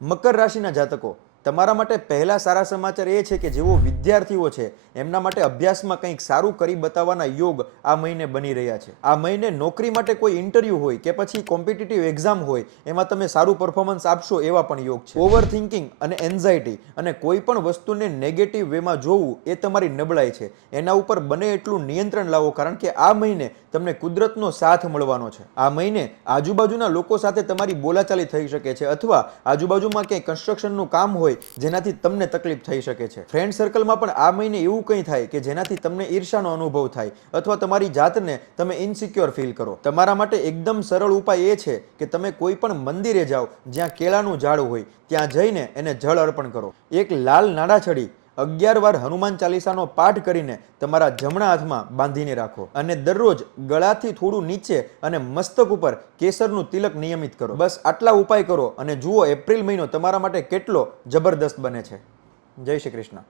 મકર રાશિના જાતકો, તમારા માટે પહેલા સારા સમાચાર એ છે કે જેઓ વિદ્યાર્થીઓ છે એમના માટે અભ્યાસમાં કંઈક સારું કરી બતાવવાના યોગ આ મહિને બની રહ્યા છે. આ મહિને નોકરી માટે કોઈ ઇન્ટરવ્યૂ હોય કે પછી કોમ્પિટિટિવ એક્ઝામ હોય એમાં તમે સારું પરફોર્મન્સ આપશો એવા પણ યોગ છે. ઓવર થિંકિંગ અને એન્ઝાયટી અને કોઈ પણ વસ્તુને નેગેટિવ વેમાં જોવું એ તમારી નબળાઈ છે. એના ઉપર બને એટલું નિયંત્રણ લાવો, કારણ કે આ મહિને તમને કુદરતનો સાથ મળવાનો છે. આ મહિને આજુબાજુના લોકો સાથે તમારી બોલાચાલી થઈ શકે છે, અથવા આજુબાજુમાં ક્યાંય કન્સ્ટ્રક્શનનું કામ હોય જેનાથી તમને તકલીફ થઈ શકે છે. ફ્રેન્ડ સર્કલમાં પણ આ મહિને એવું કંઈ થાય કે જેનાથી તમને ઈર્ષાનો અનુભવ થાય અથવા તમારી જાતને તમે ઇનસિક્યોર ફીલ કરો. તમારા માટે એકદમ સરળ ઉપાય એ છે કે તમે કોઈ પણ મંદિરે જાઓ જ્યાં કેળાનું ઝાડ હોય, ત્યાં જઈને એને જળ અર્પણ કરો. એક લાલ નાડાછડી 11 વાર હનુમાન ચાલીસાનો પાઠ કરીને તમારા જમણા હાથમાં બાંધીને રાખો અને દરરોજ ગળાથી થોડું નીચે અને મસ્તક ઉપર કેસરનું તિલક નિયમિત કરો. બસ આટલા ઉપાય કરો અને જુઓ એપ્રિલ મહિનો તમારા માટે કેટલો જબરદસ્ત બને છે. જય શ્રી કૃષ્ણ.